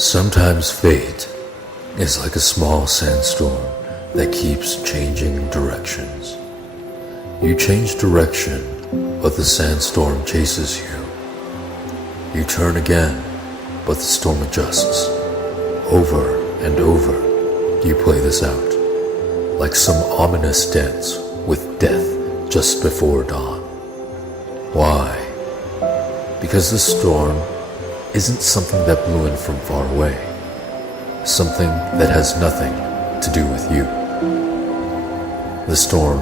Sometimes fate is like a small sandstorm that keeps changing directions. You change direction, but the sandstorm chases you. You turn again, but the storm adjusts. Over and over, you play this out, like some ominous dance with death just before dawn. Why? Because the storm isn't something that blew in from far away, something that has nothing to do with you. The storm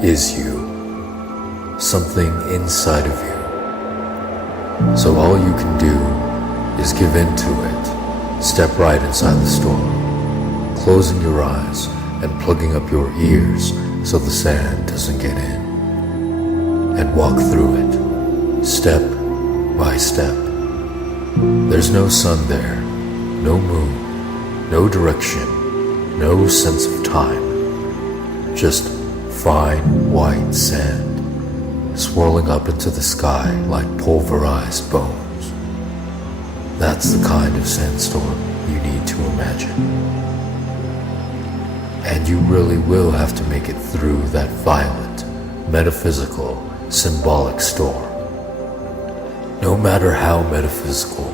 is you, something inside of you. So all you can do is give in to it, step right inside the storm, closing your eyes and plugging up your ears so the sand doesn't get in, and walk through it, step by step. There's no sun there, no moon, no direction, no sense of time, just fine white sand swirling up into the sky like pulverized bones. That's the kind of sandstorm you need to imagine. And you really will have to make it through that violent, metaphysical, symbolic storm. No matter how metaphysical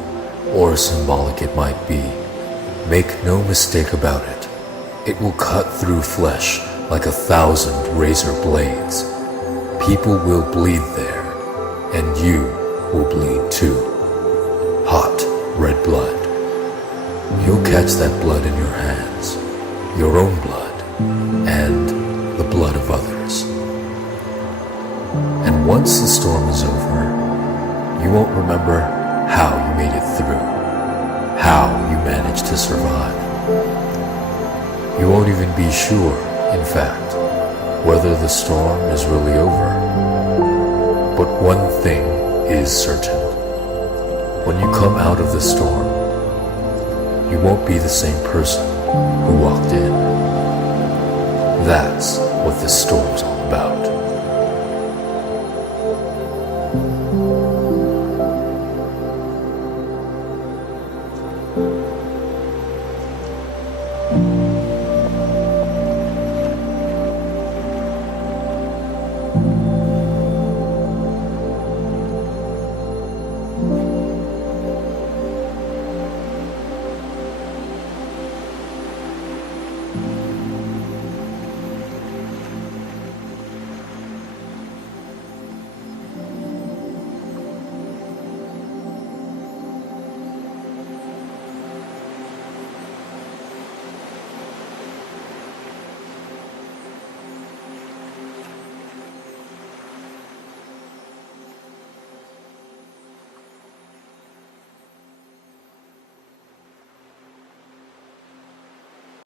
or symbolic it might be, make no mistake about it. It will cut through flesh like 1,000 razor blades. People will bleed there, and you will bleed too. Hot, red blood. You'll catch that blood in your hands, your own blood, and the blood of others. And once the storm is over, you won't remember how you made it through, how you managed to survive. You won't even be sure, in fact, whether the storm is really over. But one thing is certain. When you come out of the storm, you won't be the same person who walked in. That's what this storm's all about.